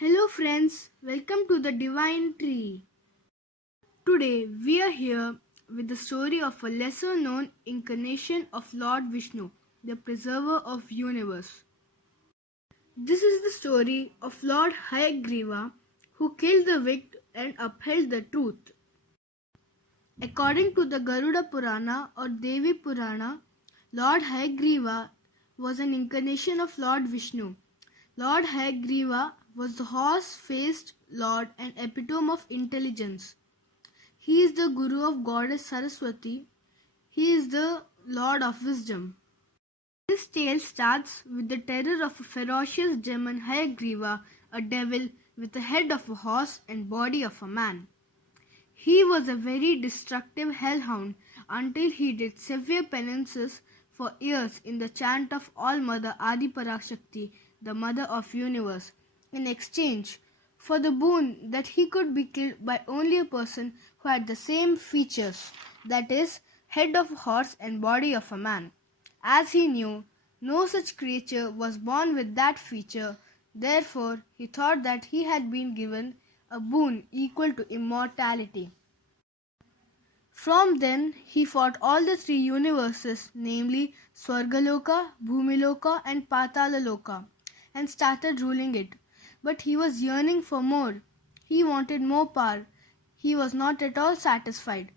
Hello friends, welcome to the Divine Tree. Today we are here with the story of a lesser known incarnation of Lord Vishnu, the preserver of universe. This is the story of Lord Hayagriva who killed the wicked and upheld the truth. According to the Garuda Purana or Devi Purana, Lord Hayagriva was an incarnation of Lord Vishnu. Lord Hayagriva was the horse-faced lord and epitome of intelligence. He is the guru of goddess Saraswati. He is the lord of wisdom. This tale starts with the terror of a ferocious demon Hayagriva, a devil with the head of a horse and body of a man. He was a very destructive hellhound until he did severe penances for years in the chant of All-Mother Adi Parashakti, the Mother of Universe, in exchange for the boon that he could be killed by only a person who had the same features, that is, head of a horse and body of a man. As he knew, no such creature was born with that feature, therefore he thought that he had been given a boon equal to immortality. From then he fought all the three universes, namely Swargaloka, Bhumiloka and Patalaloka, and started ruling it. But he was yearning for more. He wanted more power. He was not at all satisfied.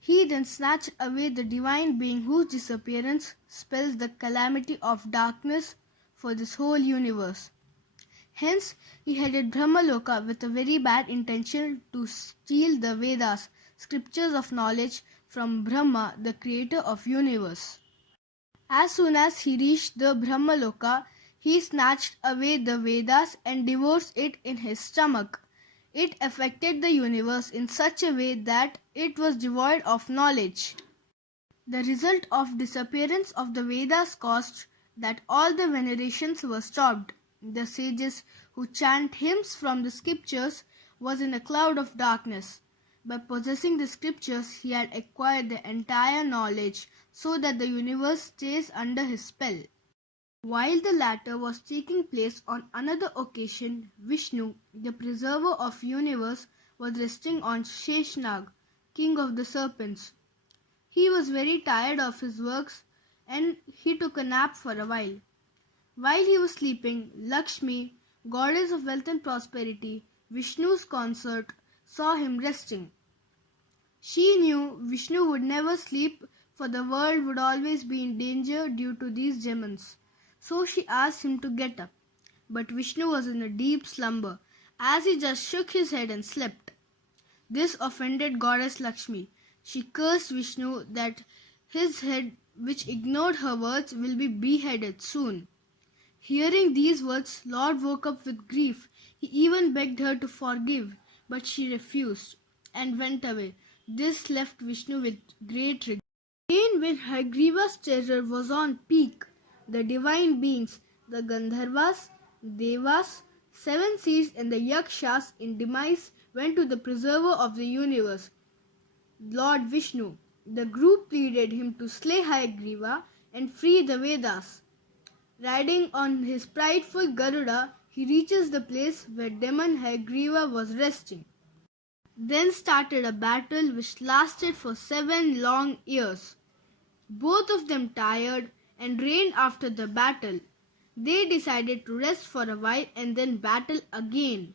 He then snatched away the divine being whose disappearance spells the calamity of darkness for this whole universe. Hence, he headed Brahmaloka with a very bad intention to steal the Vedas, scriptures of knowledge, from Brahma, the creator of universe. As soon as he reached the Brahmaloka, he snatched away the Vedas and devoured it in his stomach. It affected the universe in such a way that it was devoid of knowledge. The result of disappearance of the Vedas caused that all the venerations were stopped. The sages who chant hymns from the scriptures was in a cloud of darkness. By possessing the scriptures, he had acquired the entire knowledge so that the universe stays under his spell. While the latter was taking place on another occasion, Vishnu, the preserver of universe, was resting on Sheshnag, king of the serpents. He was very tired of his works and he took a nap for a while. While he was sleeping, Lakshmi, goddess of wealth and prosperity, Vishnu's consort, saw him resting. She knew Vishnu would never sleep, for the world would always be in danger due to these demons. So she asked him to get up. But Vishnu was in a deep slumber, as he just shook his head and slept. This offended goddess Lakshmi. She cursed Vishnu that his head, which ignored her words, will be beheaded soon. Hearing these words, Lord woke up with grief. He even begged her to forgive, but she refused and went away. This left Vishnu with great regret. Again, when Hayagriva's terror was on peak, the divine beings, the Gandharvas, Devas, seven seers and the Yakshas in demise went to the preserver of the universe, Lord Vishnu. The group pleaded him to slay Hayagriva and free the Vedas. Riding on his prideful Garuda, he reaches the place where demon Hayagriva was resting. Then started a battle which lasted for 7 long years. Both of them tired and reigned after the battle. They decided to rest for a while and then battle again.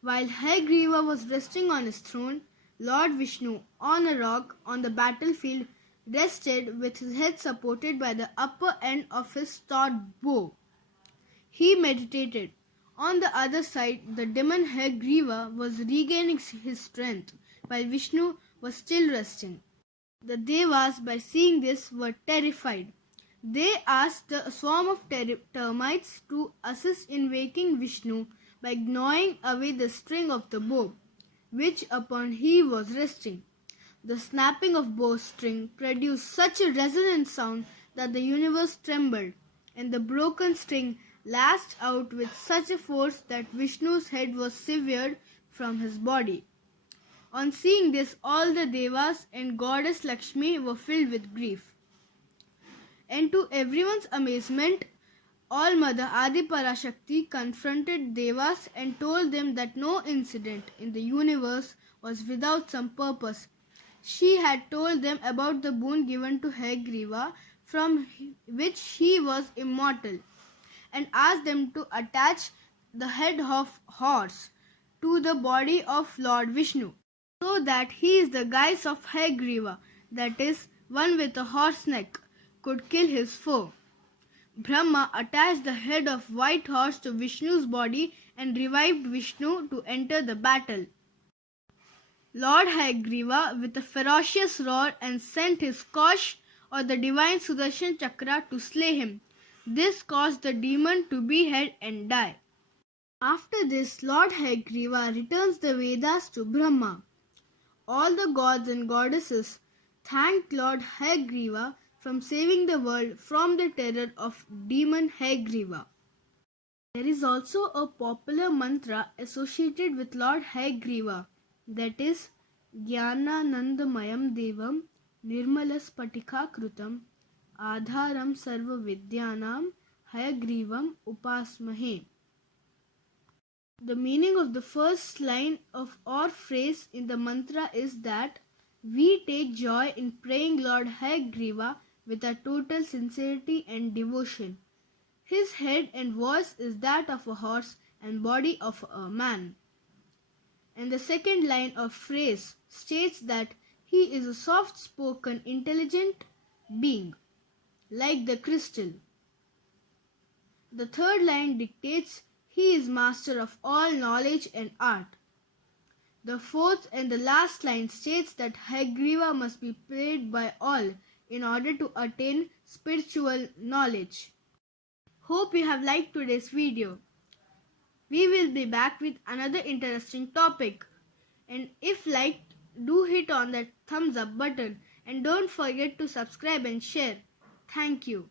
While Hayagriva was resting on his throne, Lord Vishnu, on a rock on the battlefield, rested with his head supported by the upper end of his stout bow. He meditated. On the other side, the demon Hayagriva was regaining his strength, while Vishnu was still resting. The Devas, by seeing this, were terrified. They asked the swarm of termites to assist in waking Vishnu by gnawing away the string of the bow, which upon he was resting. The snapping of bowstring produced such a resonant sound that the universe trembled, and the broken string lashed out with such a force that Vishnu's head was severed from his body. On seeing this, all the Devas and goddess Lakshmi were filled with grief. And to everyone's amazement, All Mother Adi Parashakti confronted Devas and told them that no incident in the universe was without some purpose. She had told them about the boon given to Hayagriva, from which he was immortal, and asked them to attach the head of horse to the body of Lord Vishnu, so that he is the guise of Hayagriva, that is, one with a horse neck, could kill his foe. Brahma attached the head of white horse to Vishnu's body and revived Vishnu to enter the battle. Lord Hayagriva with a ferocious roar and sent his Kosh or the divine Sudarshan Chakra to slay him. This caused the demon to behead and die. After this, Lord Hayagriva returns the Vedas to Brahma. All the gods and goddesses thanked Lord Hayagriva from saving the world from the terror of demon Hayagriva. There is also a popular mantra associated with Lord Hayagriva, that is Jnananandamayam Devam Nirmalaspatika Krutam Adharam Sarva Vidyanam Hayagrivam Upasmahe. The meaning of the first line of or phrase in the mantra is that we take joy in praying Lord Hayagriva with a total sincerity and devotion. His head and voice is that of a horse and body of a man. And the second line of phrase states that he is a soft-spoken, intelligent being, like the crystal. The third line dictates he is master of all knowledge and art. The fourth and the last line states that Hayagriva must be prayed by all in order to attain spiritual knowledge. Hope you have liked today's video. We will be back with another interesting topic. And if liked, do hit on that thumbs up button and don't forget to subscribe and share. Thank you.